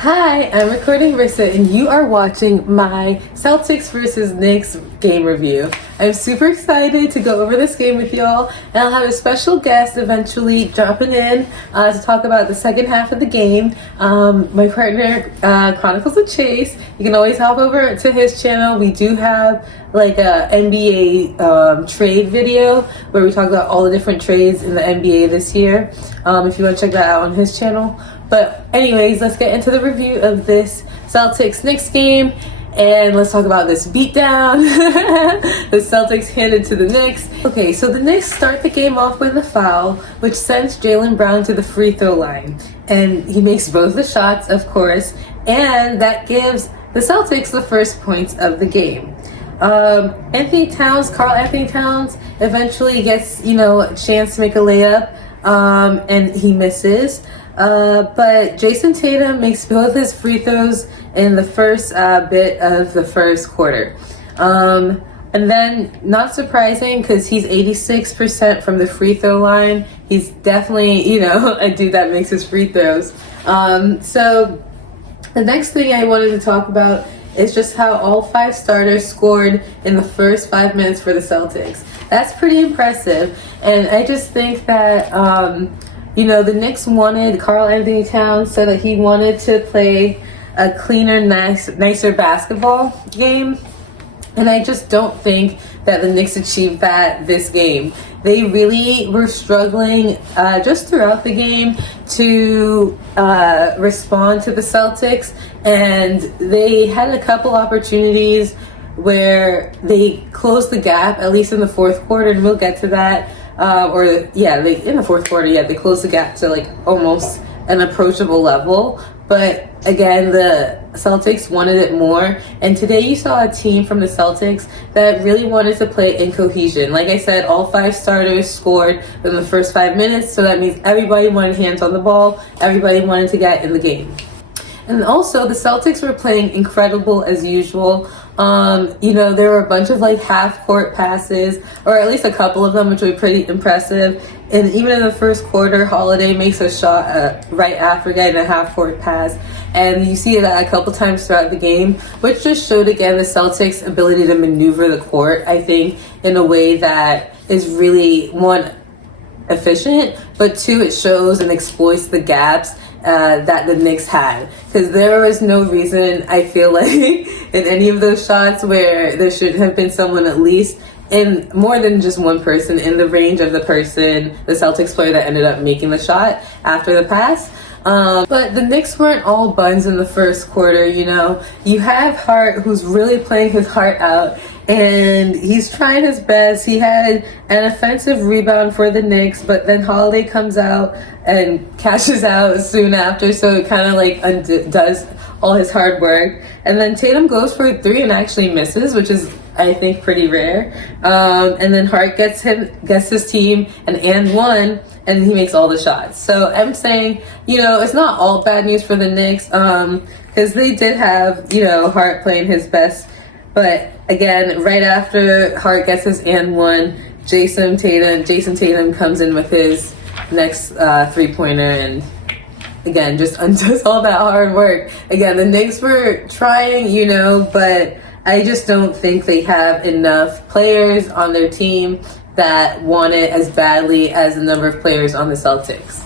Hi, I'm recording Rissa, and you are watching my Celtics versus Knicks game review. I'm super excited to go over this game with y'all, and I'll have a special guest eventually dropping in to talk about the second half of the game. My partner, Chronicles of Chase. You can always hop over to his channel. We do have like a NBA trade video where we talk about all the different trades in the NBA this year. If you want to check that out on his channel. But anyways, let's get into the review of this Celtics-Knicks game, and let's talk about this beatdown the Celtics handed to the Knicks. Okay, so the Knicks start the game off with a foul, which sends Jaylen Brown to the free throw line. And he makes both the shots, of course, and that gives the Celtics the first points of the game. Karl Anthony Towns eventually gets, a chance to make a layup, and he misses. But Jason Tatum makes both his free throws in the first bit of the first quarter. And then, not surprising, because he's 86% from the free throw line. He's definitely, a dude that makes his free throws. So the next thing I wanted to talk about is just how all 5 starters scored in the first 5 minutes for the Celtics. That's pretty impressive. And I just think that, the Knicks wanted Karl Anthony Towns so that he wanted to play a cleaner, nicer basketball game. And I just don't think that the Knicks achieved that this game. They really were struggling just throughout the game to respond to the Celtics. And they had a couple opportunities where they closed the gap, at least in the fourth quarter, and we'll get to that. In the fourth quarter, they closed the gap to like almost an approachable level. But again, the Celtics wanted it more. And today you saw a team from the Celtics that really wanted to play in cohesion. Like I said, all 5 starters scored in the first 5 minutes. So that means everybody wanted hands on the ball. Everybody wanted to get in the game. And also, the Celtics were playing incredible as usual. There were a bunch of half-court passes, or at least a couple of them, which were pretty impressive. And even in the first quarter, Holiday makes a shot right after getting a half-court pass. And you see that a couple times throughout the game, which just showed, again, the Celtics' ability to maneuver the court, I think, in a way that is really, 1, efficient, but 2, it shows and exploits the gaps that the Knicks had. Because there was no reason, I feel like, in any of those shots where there should have been someone at least in more than just one person in the range of the person, the Celtics player that ended up making the shot after the pass. But the Knicks weren't all buns in the first quarter, You have Hart, who's really playing his heart out, and he's trying his best. He had an offensive rebound for the Knicks, but then Holiday comes out and cashes out soon after, so it kind of undoes all his hard work. And then Tatum goes for a 3 and actually misses, which is, I think, pretty rare. And then Hart gets his team an 1, and he makes all the shots. So I'm saying, it's not all bad news for the Knicks, because they did have, Hart playing his best. But again, right after Hart gets his 1, Jason Tatum comes in with his next 3-pointer, and again, just undoes all that hard work. Again, the Knicks were trying, but I just don't think they have enough players on their team that want it as badly as the number of players on the Celtics.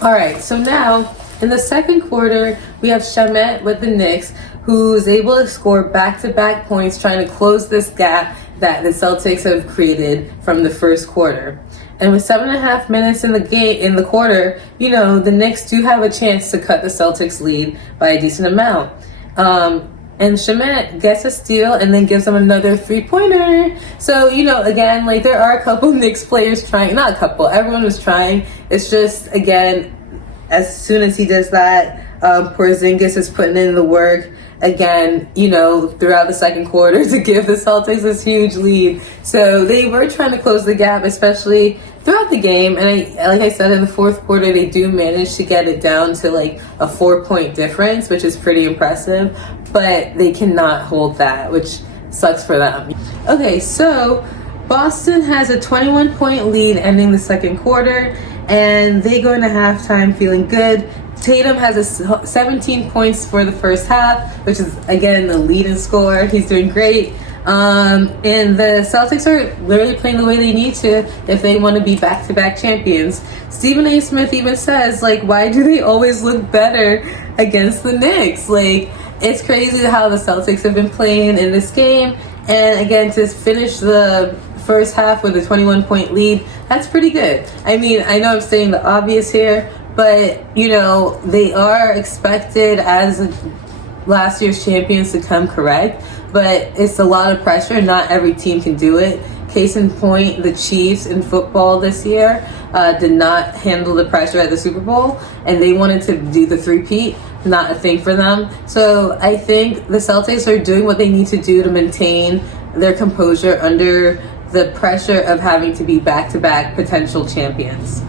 All right, so now in the second quarter, we have Shamet with the Knicks, who's able to score back-to-back points trying to close this gap that the Celtics have created from the first quarter. And with 7.5 minutes in the quarter, the Knicks do have a chance to cut the Celtics lead by a decent amount. And Shamet gets a steal and then gives them another 3-pointer. So, again, there are a couple Knicks players trying. Not a couple, everyone was trying. It's just, again, as soon as he does that, Porzingis is putting in the work again, throughout the second quarter to give the Celtics this huge lead. So they were trying to close the gap, especially throughout the game. And like I said, in the fourth quarter, they do manage to get it down to a 4-point difference, which is pretty impressive. But they cannot hold that, which sucks for them. Okay, so Boston has a 21-point lead ending the second quarter, and they go into halftime feeling good. Tatum has 17 points for the first half, which is, again, the lead in score. He's doing great. And the Celtics are literally playing the way they need to if they want to be back-to-back champions. Stephen A. Smith even says, like, why do they always look better against the Knicks? Like, it's crazy how the Celtics have been playing in this game. And again, to finish the first half with a 21-point lead, that's pretty good. I mean, I know I'm saying the obvious here, but, you know, they are expected as last year's champions to come correct, but it's a lot of pressure. Not every team can do it. Case in point, the Chiefs in football this year did not handle the pressure at the Super Bowl, and they wanted to do the three-peat. Not a thing for them. So I think the Celtics are doing what they need to do to maintain their composure under the pressure of having to be back-to-back potential champions.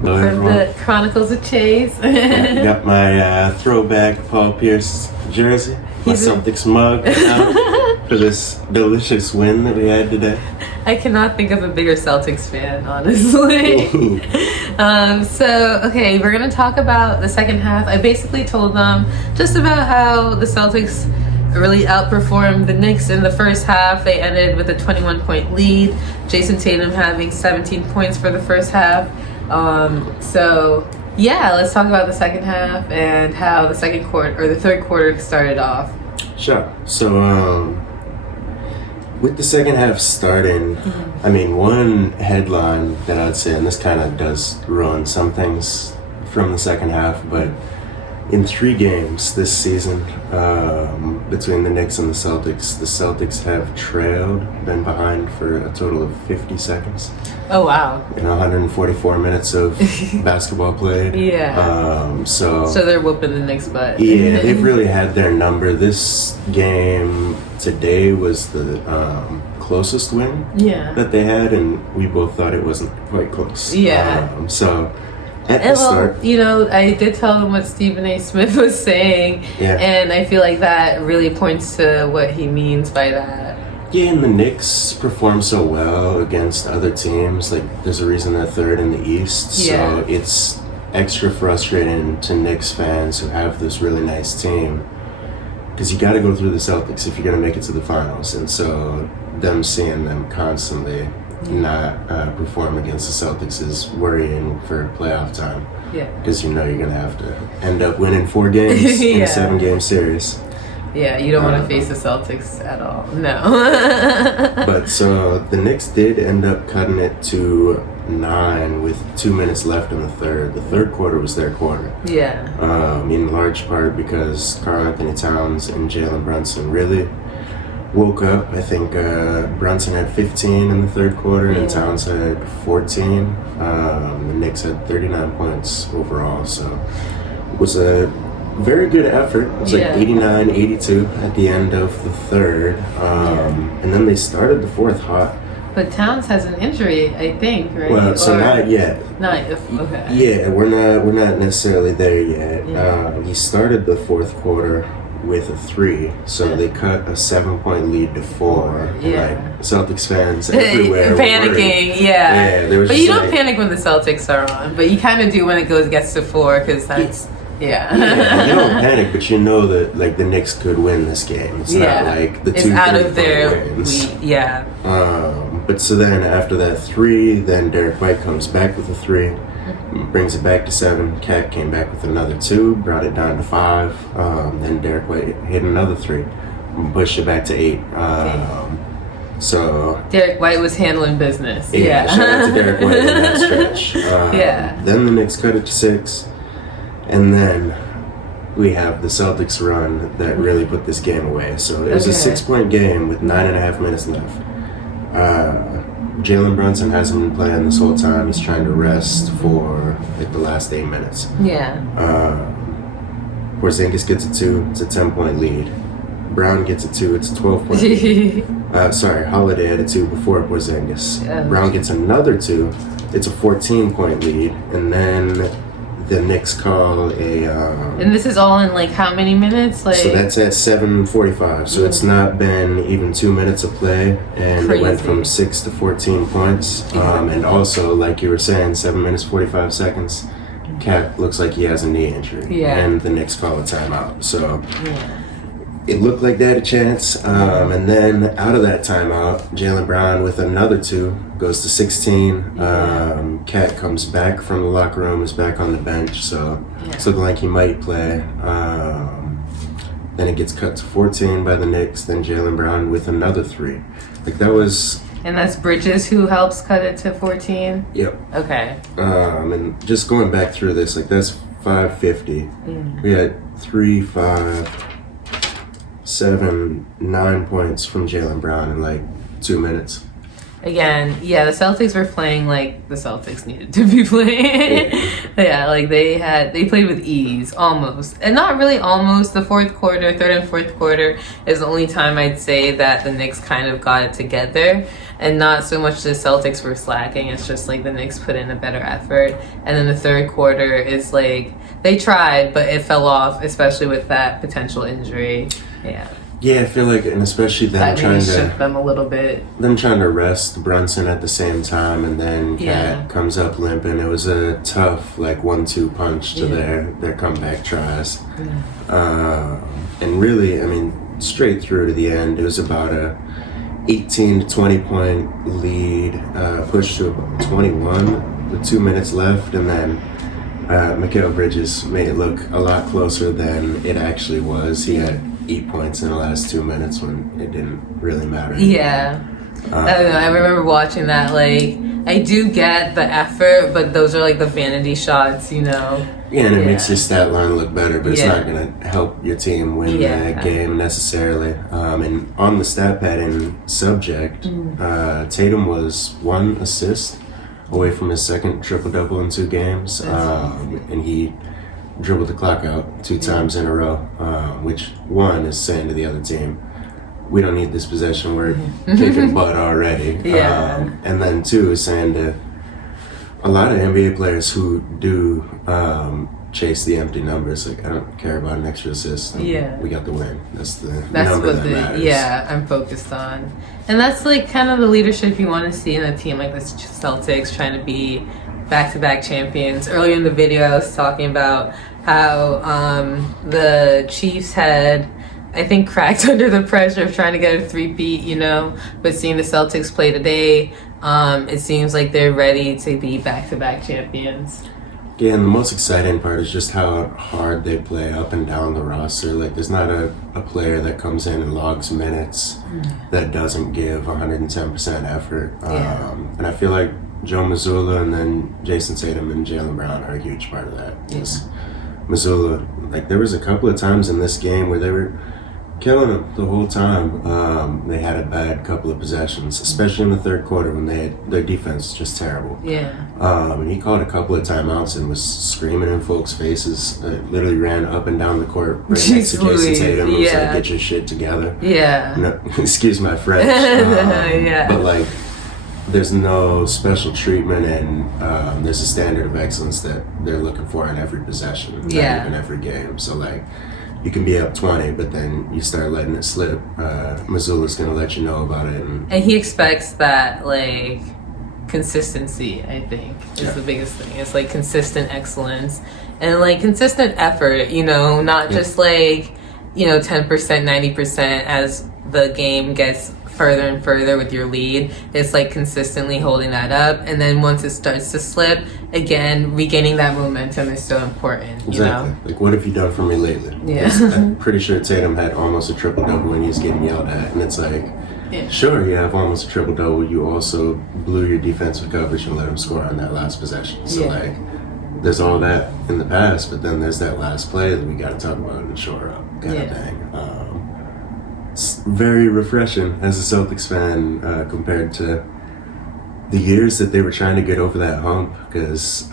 Hello, From the Chronicles of Chase. Got my throwback Paul Pierce jersey, my Celtics mug for this delicious win that we had today. I cannot think of a bigger Celtics fan, honestly. Okay, we're going to talk about the second half. I basically told them just about how the Celtics really outperformed the Knicks in the first half. They ended with a 21-point lead. Jason Tatum having 17 points for the first half. Yeah, let's talk about the second half and how the third quarter started off. Sure. So, with the second half starting, I mean, one headline that I'd say, and this kind of does ruin some things from the second half, but in 3 games this season, between the Knicks and the Celtics have been behind for a total of 50 seconds. Oh, wow. In 144 minutes of basketball played. Yeah. So they're whooping the Knicks' butt. Yeah, they've really had their number. This game today was the closest win that they had, and we both thought it wasn't quite close. Yeah. At the start, you know, I did tell them what Stephen A. Smith was saying, and I feel like that really points to what he means by that. Yeah, and the Knicks perform so well against other teams. Like, there's a reason they're third in the East. So it's extra frustrating to Knicks fans who have this really nice team, because you got to go through the Celtics if you're going to make it to the finals. And so them seeing them constantly not perform against the Celtics is worrying for playoff time. Yeah. Because you know you're going to have to end up winning 4 games in a 7-game series. Yeah, you don't want to face the Celtics at all. No. But so the Knicks did end up cutting it to 9 with 2 minutes left in the third. The third quarter was their quarter. Yeah. In large part because Karl Anthony Towns and Jalen Brunson really woke up. I think Brunson had 15 in the third quarter and Towns had 14. The Knicks had 39 points overall, so it was a very good effort. It was like 89-82 at the end of the third. And then they started the fourth hot. But Towns has an injury, I think, right? Well, so not yet. Okay. Yeah, we're not necessarily there yet. He started the fourth quarter with a 3, so they cut a 7-point lead to 4. Like, Celtics fans everywhere panicking. But you don't panic when the Celtics are on, but you kind of do when it gets to 4, because that's you don't panic, but you know that like the Knicks could win this game. It's not like the 2 out of their wins. But so then after that 3, then Derek White comes back with a 3. Brings it back to 7. Cat came back with another 2, brought it down to 5. Then Derek White hit another 3, pushed it back to 8. So Derek White was handling business. Shout out to Derek White in that stretch. Then the Knicks cut it to 6, and then we have the Celtics run that really put this game away. So it was a 6-point game with 9.5 minutes left. Jalen Brunson hasn't been playing this whole time. He's trying to rest for like the last 8 minutes. Porzingis gets a 2. It's a 10-point lead. Brown gets a 2. It's a 12-point lead. Holiday had a 2 before Porzingis. Brown gets another 2. It's a 14-point lead. And then the Knicks call a... and this is all in like how many minutes? Like, so that's at 7:45. So it's not been even 2 minutes of play. And it went from 6 to 14 points. And also, like you were saying, 7 minutes, 45 seconds. Cat looks like he has a knee injury, and the Knicks call a timeout. So it looked like they had a chance. And then out of that timeout, Jaylen Brown with another 2 goes to 16. Cat comes back from the locker room, is back on the bench, so it's looking like he might play. Then it gets cut to 14 by the Knicks. Then Jaylen Brown with another 3. Like that was. And that's Bridges who helps cut it to 14? Yep. Okay. And just going back through this, like that's 550. We had 3, 5, 7, 9 points from Jaylen Brown in like 2 minutes. Again, the Celtics were playing like the Celtics needed to be playing. Like they played with ease, almost. And not really almost. The third and fourth quarter is the only time I'd say that the Knicks kind of got it together. And not so much the Celtics were slacking, it's just like the Knicks put in a better effort. And then the third quarter is like, they tried, but it fell off, especially with that potential injury. Yeah, I feel like, and especially them trying to shook them a little bit. Them trying to rest Brunson at the same time, and then Cat comes up limping. It was a tough, like 1-2 punch to their comeback tries. And really, I mean, straight through to the end, it was about a 18 to 20 point lead, pushed to about 21 with 2 minutes left, and then Mikal Bridges made it look a lot closer than it actually was. He had 8 points in the last 2 minutes when it didn't really matter anymore. I don't know, I remember watching that. Like, I do get the effort, but those are like the vanity shots, you know. And it makes your stat line look better, but it's not going to help your team win the game necessarily. And on the stat padding subject, Tatum was 1 assist away from his second triple-double in 2 games, and he dribbled the clock out 2 times in a row, which one is saying to the other team, we don't need this possession, we're kicking butt already. And then 2 is saying to a lot of NBA players who do chase the empty numbers, like, I don't care about an extra assist. We got the win. That's number that matters. I'm focused on. And that's like kind of the leadership you want to see in a team like the Celtics, trying to be back-to-back champions. Earlier in the video, I was talking about how the Chiefs had, I think, cracked under the pressure of trying to get a 3-peat, you know, but seeing the Celtics play today, it seems like they're ready to be back-to-back champions. Yeah, and the most exciting part is just how hard they play up and down the roster. Like, there's not a player that comes in and logs minutes that doesn't give 110% effort. And I feel like Joe Mazzulla and then Jason Tatum and Jaylen Brown are a huge part of that. Mazzulla, like, there was a couple of times in this game where they were killing him the whole time. They had a bad couple of possessions, especially in the third quarter when their defense was just terrible. And he called a couple of timeouts and was screaming in folks' faces. Literally ran up and down the court right next to Jason Tatum. He was like, get your shit together. No, excuse my French. But like, there's no special treatment, and there's a standard of excellence that they're looking for in every possession, not even every game. So like, you can be up 20, but then you start letting it slip. Mazzulla's going to let you know about it. And he expects that, like, consistency, I think, is the biggest thing. It's, like, consistent excellence and, like, consistent effort, you know, not just, like, you know, 10%, 90% as the game gets further and further with your lead. It's like consistently holding that up, and then once it starts to slip, again, regaining that momentum is so important. Exactly. You know? Like, what have you done for me lately? I'm pretty sure Tatum had almost a triple-double when he was getting yelled at, and it's like, sure, you have almost a triple-double, you also blew your defensive coverage and let him score on that last possession. So like, there's all that in the past, but then there's that last play that we got to talk about and shore up kind of thing. It's very refreshing as a Celtics fan compared to the years that they were trying to get over that hump, because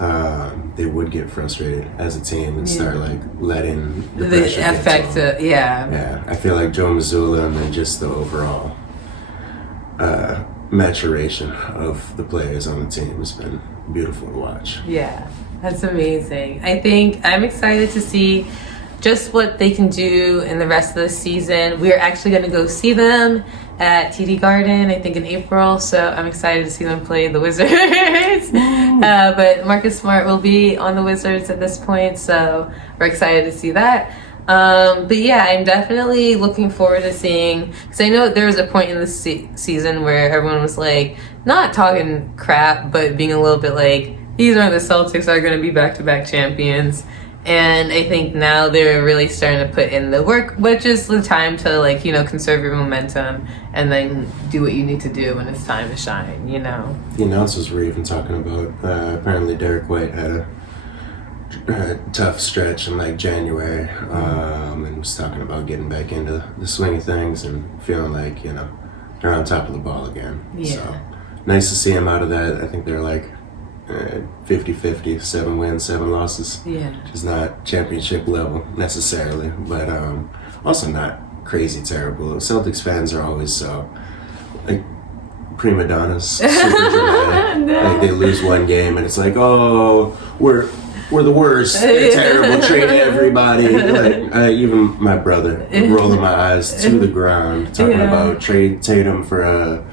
they would get frustrated as a team and start like letting the pressure affect it. I feel like Joe Mazzulla and then just the overall maturation of the players on the team has been beautiful to watch. That's amazing. I think I'm excited to see just what they can do in the rest of the season. We're actually going to go see them at TD Garden, I think in April, so I'm excited to see them play the Wizards. But Marcus Smart will be on the Wizards at this point, so we're excited to see that. But yeah, I'm definitely looking forward to seeing, because I know there was a point in the season where everyone was like, not talking crap, but being a little bit like, these are the Celtics are going to be back-to-back champions. And I think now they're really starting to put in the work, which is the time to, like, you know, conserve your momentum and then do what you need to do when it's time to shine, you know. The announcers were even talking about, apparently Derek White had a tough stretch in, like, January, and was talking about getting back into the swing of things and feeling like, you know, they're on top of the ball again. Yeah. So, nice to see him out of that. I think they're, like, 50-50, 7 wins, 7 losses. Yeah. Which is not championship level necessarily, but also not crazy terrible. Celtics fans are always so like prima donnas, super dramatic. No. Like they lose one game and it's like, oh, we're the worst. They're terrible. Trade everybody. Like even my brother rolling my eyes to the ground, talking about trade Tatum for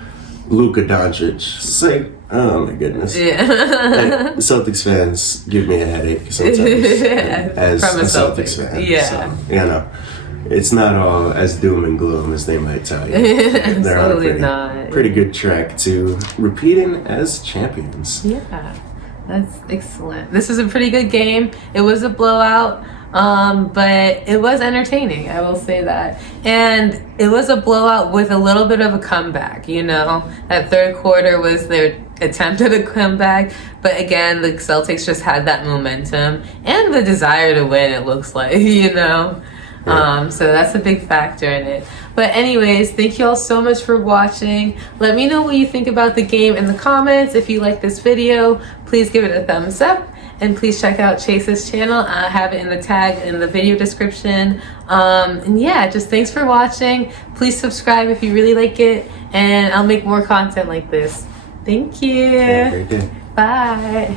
Luka Doncic. It's like, oh my goodness. Yeah. Like, Celtics fans give me a headache sometimes. As From a a Celtics fan. Yeah. So, you know, it's not all as doom and gloom as they might tell you. They're on a pretty good track to repeating as champions. Yeah. That's excellent. This is a pretty good game. It was a blowout. But it was entertaining, I will say that. And it was a blowout with a little bit of a comeback, you know. That third quarter was their attempt at a comeback. But again, the Celtics just had that momentum and the desire to win, it looks like, you know. Yeah. So that's a big factor in it. But anyways, thank you all so much for watching. Let me know what you think about the game in the comments. If you like this video, please give it a thumbs up. And please check out Chase's channel. I have it in the tag in the video description. And yeah, just thanks for watching. Please subscribe if you really like it. And I'll make more content like this. Thank you. Have a great day. Bye.